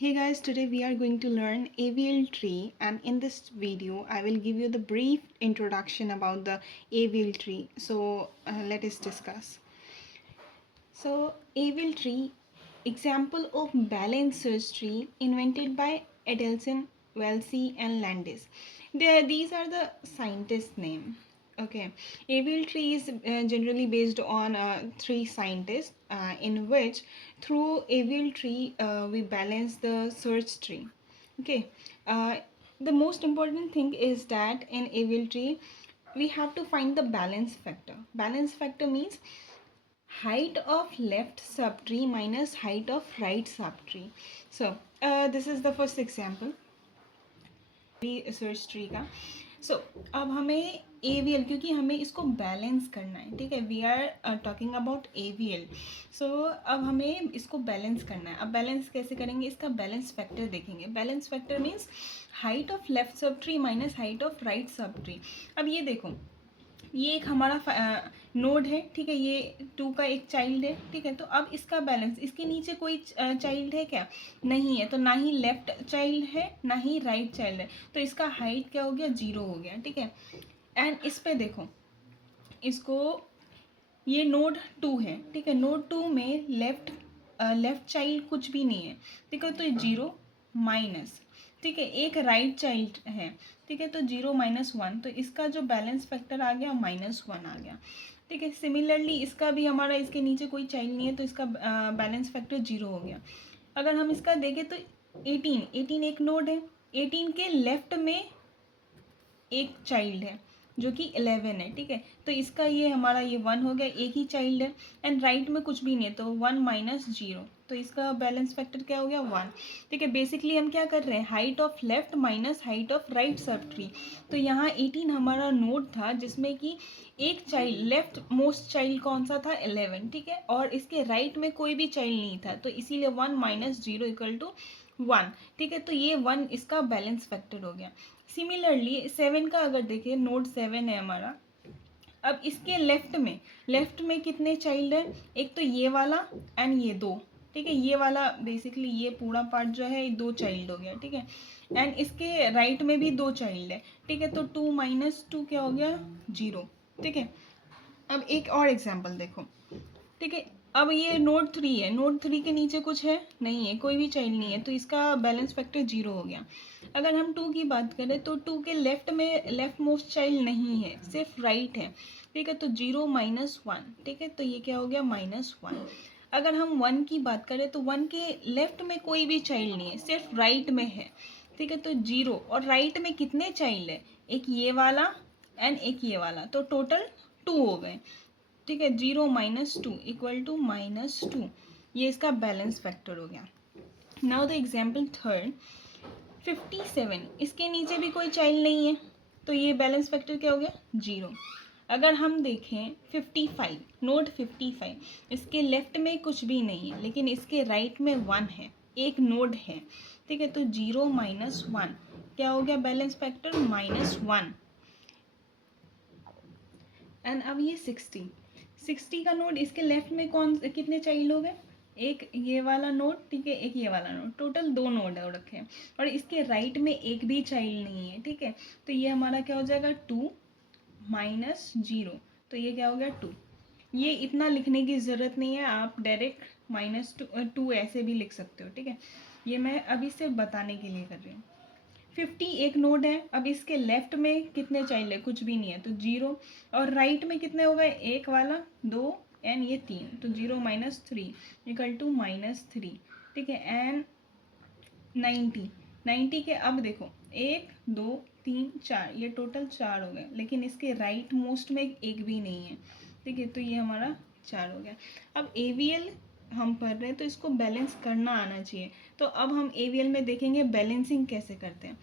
Hey guys, today we are going to learn AVL tree, and in this video I will give you the brief introduction about the AVL tree. So let us discuss. So AVL tree, example of balanced search tree invented by Adelson, Wellesley and Landis. These are the scientists' name. Okay, AVL tree is generally based on three scientists, in which through AVL tree we balance the search tree. Okay, uh, the most important thing is that in AVL tree we have to find the balance factor. Balance factor means height of left subtree minus height of right subtree. So this is the first example search tree का. सो अब हमें AVL, क्योंकि हमें इसको balance करना है, ठीक है, we are talking about AVL. So अब हमें इसको बैलेंस करना है. अब बैलेंस कैसे करेंगे, इसका बैलेंस फैक्टर देखेंगे. Balance factor means height of left sub tree minus height of right sub tree. अब ये देखो, ये एक हमारा नोड है, ठीक है, ये 2 का एक चाइल्ड है, ठीक है. तो अब इसका बैलेंस, इसके नीचे कोई चाइल्ड है क्या? नहीं है. तो ना ही लेफ्ट चाइल्ड है ना ही राइट चाइल्ड है. तो इसका हाइट क्या हो गया? 0 हो गया, ठीक है. एंड इस पे देखो, इसको, ये नोड 2 है, ठीक है. नोड 2 में लेफ्ट चाइल्ड कुछ भी नहीं है, ठीक है. तो 0 माइनस, ठीक है, एक राइट चाइल्ड है, ठीक है. तो 0 माइनस 1, तो इसका जो बैलेंस फैक्टर आ गया -1 आ गया, ठीक है. सिमिलरली इसका भी, हमारा इसके नीचे कोई चाइल्ड नहीं है, तो इसका बैलेंस फैक्टर 0 हो गया. अगर हम इसका देखें तो 18 एक नोड है. 18 के लेफ्ट में एक चाइल्ड है जो कि 11 है, ठीक है. तो इसका ये हमारा ये 1 हो गया, एक ही चाइल्ड है. एंड राइट में कुछ भी नहीं है, तो 1 माइनस 0, तो इसका बैलेंस फैक्टर क्या हो गया? 1, ठीक है. बेसिकली हम क्या कर रहे हैं? Height of left minus height of right sub tree. तो यहाँ 18 हमारा नोड था जिसमें कि एक चाइल्ड, लेफ्ट मोस्ट चाइल्ड कौन सा था? 11, ठीक है. और इसके राइट में कोई भी चाइल्ड नहीं था, तो इसीलिए 1 माइनस 0 इक्वल टू 1, ठीक है. तो ये 1 इसका बैलेंस फैक्टर हो गया. सिमिलरली 7 का अगर देखें, नोड 7 है हमारा. अब इसके लेफ्ट में कितने चाइल्ड हैं? एक तो ये वाला एंड ये 2, ठीक है. ये वाला बेसिकली ये पूरा पार्ट जो है 2 चाइल्ड हो गया, ठीक है. एंड इसके राइट में भी 2 चाइल्ड है, ठीक है. तो 2 माइनस 2 क्या हो गया? 0, ठीक है. अब एक और एग्जांपल देखो, ठीक है. अब ये नोड 3 है. नोड 3 के नीचे कुछ है? नहीं है, कोई भी चाइल्ड नहीं है, तो इसका बैलेंस फैक्टर 0 हो गया. अगर हम 2 की बात करें तो 2 के लेफ्ट में लेफ्ट मोस्ट चाइल्ड नहीं है, सिर्फ राइट है, ठीक है. तो 0 माइनस 1, ठीक है. तो ये क्या हो गया? -1. अगर हम 1 की बात करें तो 1 के लेफ्ट में कोई भी चाइल्ड नहीं है, सिर्फ राइट में है, ठीक है. तो 0, और राइट में कितने चाइल्ड है? एक ये वाला एंड एक ये वाला, तो टोटल 2 हो गए, ठीक है. 0 माइनस 2 इक्वल टू -2, ये इसका बैलेंस फैक्टर हो गया. नाउ द एग्जाम्पल थर्ड, 57, इसके नीचे भी कोई चाइल्ड नहीं है, तो ये बैलेंस फैक्टर क्या हो गया? 0. अगर हम देखें 55, नोट 55, इसके लेफ्ट में कुछ भी नहीं है, लेकिन इसके राइट में 1 है, एक नोड है, ठीक है. तो 0 माइनस 1 क्या हो गया? Balance factor -1. एंड अब ये 60 का नोड, इसके लेफ्ट में कितने चाइल्ड हो गए? एक ये वाला नोड, ठीक है, एक ये वाला नोड, टोटल 2 नोड हो रखे हैं. और इसके राइट में एक भी चाइल्ड नहीं है, ठीक है. तो ये हमारा क्या हो जाएगा? 2 माइनस 0, तो ये क्या हो गया? 2. ये इतना लिखने की ज़रूरत नहीं है, आप डायरेक्ट -2 ऐसे भी लिख सकते हो, ठीक है. ये मैं अभी सिर्फ बताने के लिए कर रही हूँ. 50 एक नोड है. अब इसके लेफ्ट में कितने चाइल्ड है? कुछ भी नहीं है, तो 0. और राइट में कितने हो गए? एक वाला, 2 एंड ये 3, तो 0 माइनस 3 इक्वल टू -3, ठीक है. एंड 90 के, अब देखो 1 2 3 4, ये टोटल 4 हो गए, लेकिन इसके राइट मोस्ट में एक भी नहीं है, ठीक है. तो ये हमारा 4 हो गया. अब AVL हम पढ़ रहे हैं तो इसको बैलेंस करना आना चाहिए. तो अब हम AVL में देखेंगे बैलेंसिंग कैसे करते हैं.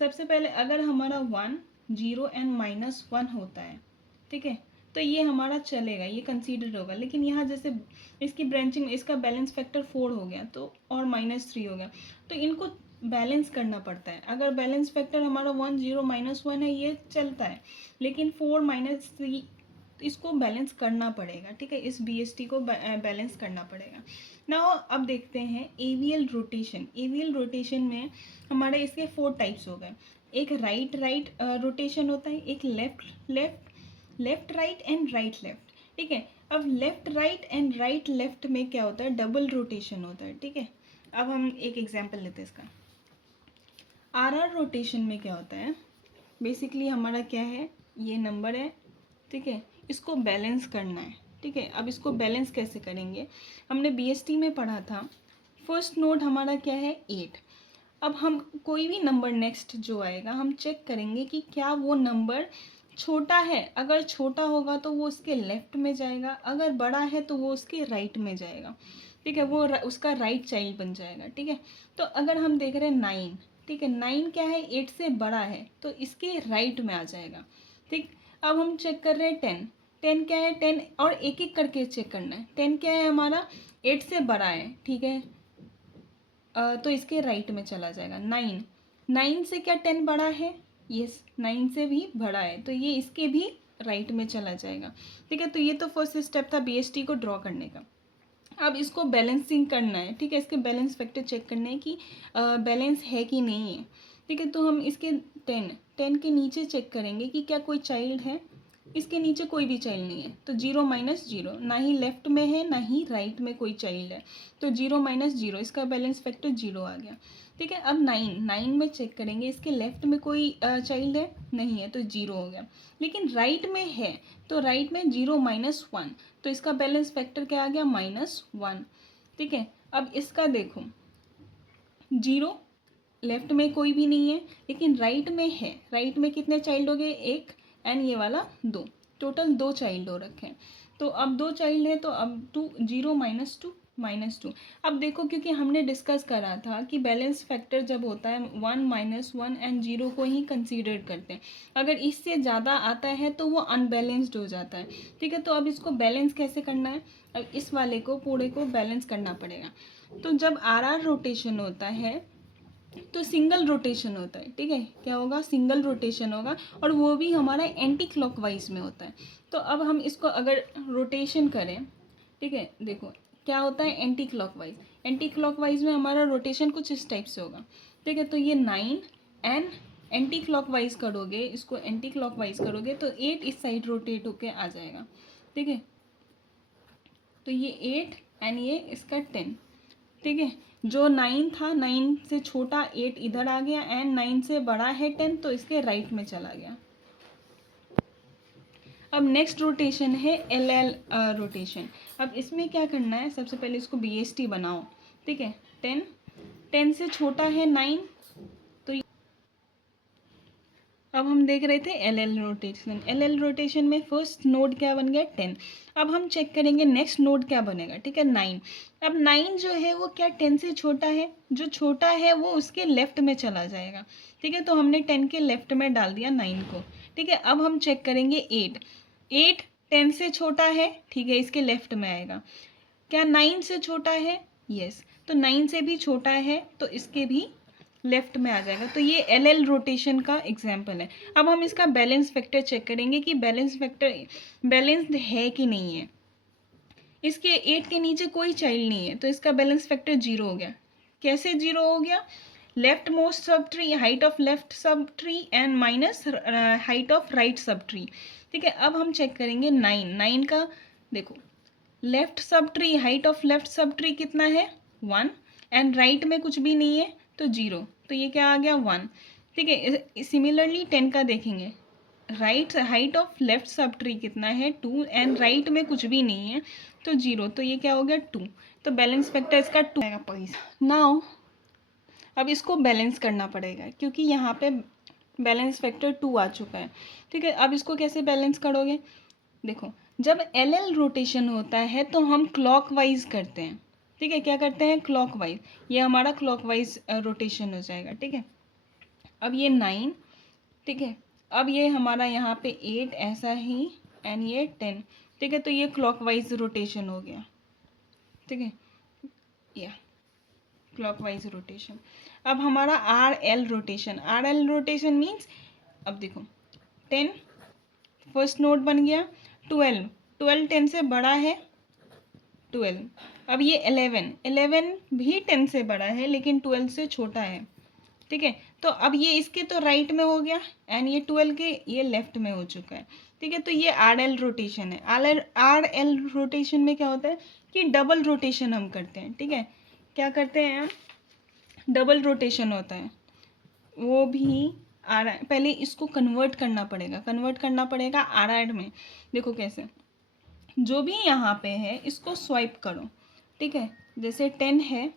सबसे पहले अगर हमारा 1 0 एंड -1 होता है, ठीक है, तो ये हमारा चलेगा, ये कंसीडर होगा. लेकिन यहाँ जैसे इसकी ब्रांचिंग, इसका बैलेंस फैक्टर 4 हो गया, तो और -3 हो गया, तो इनको बैलेंस करना पड़ता है. अगर बैलेंस फैक्टर हमारा 1 0 -1 है, ये चलता है, लेकिन 4 -3, तो इसको बैलेंस करना पड़ेगा, ठीक है. इस BST को बैलेंस करना पड़ेगा. नाउ अब देखते हैं एवियल रोटेशन। एवियल रोटेशन में हमारे इसके 4 टाइप्स हो गए। एक राइट राइट रोटेशन होता है, एक left left, left right and right left, ठीक है। अब left right and right left में क्या होता है, डबल रोटेशन होता है, ठीक है। अब हम एक एग्जांपल लेते हैं इसका। आर रोटेशन में क्या होता है, बेसिकली हमारा क्या है, ये नंबर है, ठीक है, इसको बैलेंस करना है, ठीक है। अब इसको बैलेंस कैसे करेंगे, हमने बीएसटी में पढ़ा था, फर्स्ट नोड हमारा क्या है 8। अब हम कोई भी नंबर नेक्स्ट जो आएगा हम चेक करेंगे कि क्या वो नंबर छोटा है, अगर छोटा होगा तो वो उसके लेफ्ट में जाएगा, अगर बड़ा है तो वो उसके राइट में जाएगा, ठीक है, वो उसका राइट चाइल्ड बन जाएगा, ठीक है। तो अगर हम देख रहे हैं 9, ठीक है, 9 क्या है 8 से बड़ा है तो इसके राइट में आ जाएगा, ठीक। अब हम चेक कर रहे हैं 10, 10 क्या है 10, और एक एक करके चेक करना है। 10 क्या है हमारा 8 से बड़ा है, ठीक है, तो इसके राइट में चला जाएगा। 9, 9 से क्या 10 बड़ा है, यस 9 से भी बड़ा है तो ये इसके भी राइट में चला जाएगा, ठीक है। तो ये तो फर्स्ट स्टेप था बीएसटी को ड्रॉ करने का। अब इसको बैलेंसिंग करना है, ठीक है, इसके बैलेंस फैक्टर चेक करना है कि बैलेंस है कि नहीं है, ठीक है। तो हम इसके 10 के नीचे चेक करेंगे कि क्या कोई चाइल्ड है, इसके नीचे कोई भी चाइल्ड नहीं है तो 0 माइनस 0, ना ही लेफ्ट में है ना ही राइट में कोई चाइल्ड है, तो 0 माइनस 0, इसका बैलेंस फैक्टर 0 आ गया, ठीक है। अब 9 में चेक करेंगे, इसके लेफ्ट में कोई चाइल्ड है, नहीं है तो 0 हो गया, लेकिन राइट में है तो राइट में 0 माइनस 1, तो इसका बैलेंस फैक्टर क्या आ गया -1, ठीक है। अब इसका देखो 0, लेफ्ट में कोई भी नहीं है लेकिन राइट में है, राइट में कितने चाइल्ड हो गए, 1 एंड ये वाला 2, टोटल 2 चाइल्ड हो रखे हैं। तो अब 2 चाइल्ड है तो अब 2, 0 माइनस टू। अब देखो क्योंकि हमने डिस्कस करा था कि बैलेंस फैक्टर जब होता है 1 -1 एंड 0 को ही कंसीडर करते हैं, अगर इससे ज़्यादा आता है तो वो अनबैलेंस्ड हो जाता है, ठीक है। तो अब इसको बैलेंस कैसे करना है, अब इस वाले को पूरे को बैलेंस करना पड़ेगा। तो जब आर रोटेशन होता है तो सिंगल रोटेशन होता है, ठीक है, क्या होगा सिंगल रोटेशन होगा, और वो भी हमारा एंटी क्लॉकवाइज में होता है। तो अब हम इसको अगर रोटेशन करें, ठीक है, देखो क्या होता है एंटी क्लॉकवाइज, एंटी क्लॉकवाइज में हमारा रोटेशन कुछ इस टाइप से होगा, ठीक है। तो ये 9 एंड एंटी क्लॉकवाइज करोगे, इसको एंटी क्लॉकवाइज करोगे तो 8 इस साइड रोटेट होके आ जाएगा, ठीक है। तो ये 8 एंड ये इसका 10, ठीक है। जो 9 था 9 से छोटा 8 इधर आ गया एंड 9 से बड़ा है 10 तो इसके राइट में चला गया। अब नेक्स्ट रोटेशन है एल रोटेशन। अब इसमें क्या करना है, सबसे पहले इसको बीएसटी बनाओ, ठीक है। 10 से छोटा है 9, तो अब हम देख रहे थे एल रोटेशन। एल रोटेशन में फर्स्ट नोड क्या बन गया 10। अब हम चेक करेंगे नेक्स्ट नोड क्या बनेगा, ठीक है 9। अब 9 जो है वो क्या 10 से छोटा है, जो छोटा है वो उसके लेफ्ट में चला जाएगा, ठीक है। तो हमने 10 के लेफ्ट में डाल दिया 9 को, ठीक है। अब हम चेक करेंगे 8 10 से छोटा है, ठीक है, इसके लेफ्ट में आएगा। क्या 9 से छोटा है, यस, तो 9 से भी छोटा है तो इसके भी लेफ्ट में आ जाएगा। तो ये एल रोटेशन का एग्जाम्पल है। अब हम इसका बैलेंस फैक्टर चेक करेंगे कि बैलेंस फैक्टर बैलेंस्ड है कि नहीं है। इसके 8 के नीचे कोई चाइल्ड नहीं है तो इसका बैलेंस फैक्टर 0 हो गया। कैसे 0 हो गया, left most sub tree, height of left sub tree and minus height of right sub tree, ठीक है। अब हम चेक करेंगे 9 का, देखो left sub tree, height of left sub tree कितना है 1 एंड राइट में कुछ भी नहीं है तो 0, तो ये क्या आ गया 1, ठीक है। सिमिलरली 10 का देखेंगे, right height of left sub tree कितना है 2 एंड राइट में कुछ भी नहीं है तो 0, तो ये क्या हो गया 2, तो बैलेंस फैक्टर इसका 2 आएगा पैसा। नाउ अब इसको बैलेंस करना पड़ेगा क्योंकि यहाँ पे बैलेंस फैक्टर 2 आ चुका है, ठीक है। अब इसको कैसे बैलेंस करोगे, देखो जब एल रोटेशन होता है तो हम क्लॉकवाइज करते हैं, ठीक है, क्या करते हैं क्लॉकवाइज, ये हमारा क्लॉकवाइज रोटेशन हो जाएगा, ठीक है। अब ये 9, ठीक है, अब ये हमारा यहाँ पे 8 ऐसा ही एंड ये 10, ठीक है, तो ये क्लॉकवाइज रोटेशन हो गया, ठीक है, या क्लॉकवाइज रोटेशन। अब हमारा आर एल रोटेशन मीन्स, अब देखो 10 फर्स्ट नोड बन गया, 12 10 से बड़ा है 12, अब ये 11 भी 10 से बड़ा है लेकिन 12 से छोटा है, ठीक है। तो अब ये इसके तो राइट में हो गया एंड ये 12 के ये लेफ्ट में हो चुका है, ठीक है। तो ये आर एल रोटेशन है। आर एल रोटेशन में क्या होता है कि डबल रोटेशन हम करते हैं, ठीक है। क्या करते हैं, डबल रोटेशन होता है, वो भी आर पहले इसको कन्वर्ट करना पड़ेगा आर आर में। देखो कैसे, जो भी यहाँ पे है इसको स्वाइप करो, ठीक है। जैसे 10 है,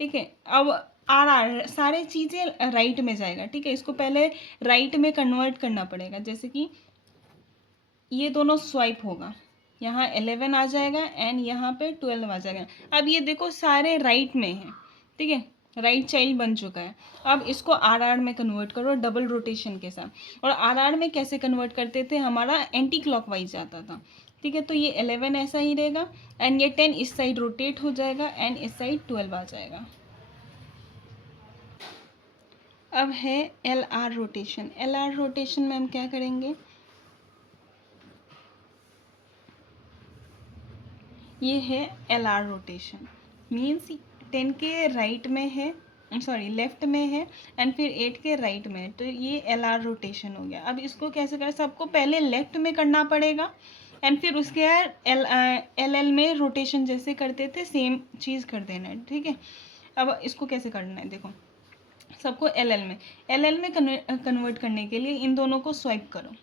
ठीक है। अब आर आर सारे चीज़ें राइट में जाएगा, ठीक है। इसको पहले राइट में कन्वर्ट करना पड़ेगा, जैसे कि ये दोनों स्वाइप होगा, यहाँ 11 आ जाएगा एंड यहाँ पे 12 आ जाएगा। अब ये देखो सारे राइट में हैं, ठीक है, राइट चाइल्ड बन चुका है। अब इसको आर आर में कन्वर्ट करो डबल रोटेशन के साथ। और आर आर में कैसे कन्वर्ट करते थे, हमारा एंटी क्लॉकवाइज जाता था, ठीक है। तो ये 11 ऐसा ही रहेगा एंड ये 10 इस साइड रोटेट हो जाएगा एंड इस साइड 12 आ जाएगा। अब है L R rotation. L R rotation में हम क्या करेंगे, ये है एल आर रोटेशन, मीन्स 10 के राइट में है, सॉरी लेफ्ट में है एंड फिर 8 के राइट में है, तो ये एल आर रोटेशन हो गया। अब इसको कैसे करें, सबको पहले लेफ्ट में करना पड़ेगा एंड फिर उसके एल एल में रोटेशन जैसे करते थे सेम चीज़ कर देना है, ठीक है। अब इसको कैसे करना है, देखो सबको एल एल में कन्वर्ट करने के लिए इन दोनों को स्वाइप करो,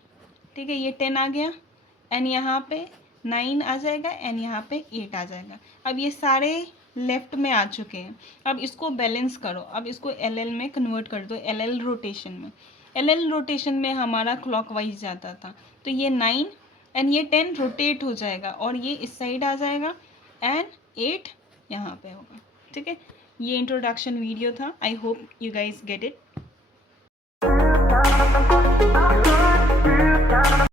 ठीक है। ये 10 आ गया एंड यहाँ पे 9 आ जाएगा एंड यहाँ पे 8 आ जाएगा। अब ये सारे लेफ्ट में आ चुके हैं। अब इसको बैलेंस करो, अब इसको एल एल में कन्वर्ट कर दो, एल एल रोटेशन में। एल एल रोटेशन में हमारा क्लॉकवाइज जाता था, तो ये 9 एंड ये 10 रोटेट हो जाएगा और ये इस साइड आ जाएगा एंड 8 यहाँ पे होगा, ठीक है। ये इंट्रोडक्शन वीडियो था, I hope you guys get it.